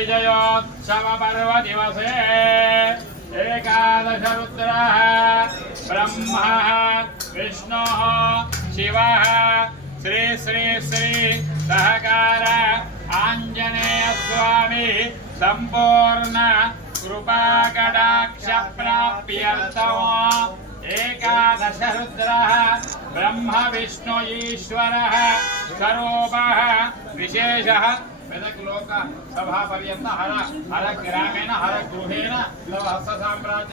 विजयोत्सव पर्व दिवसे एकादश रुद्रः ब्रह्मा विष्णुः शिवः श्री श्री श्री सहकार आंजनेय स्वामी संपूर्ण कृपा कटाक्ष प्राप्त्यर्थम् एकादश रुद्रः ब्रह्म विष्णु ईश्वरः स्वरूपः विशेषः वेदलोक सभा पर्यंत हर हर ग्रामेण हर गृहेण हस्त साम्राज्य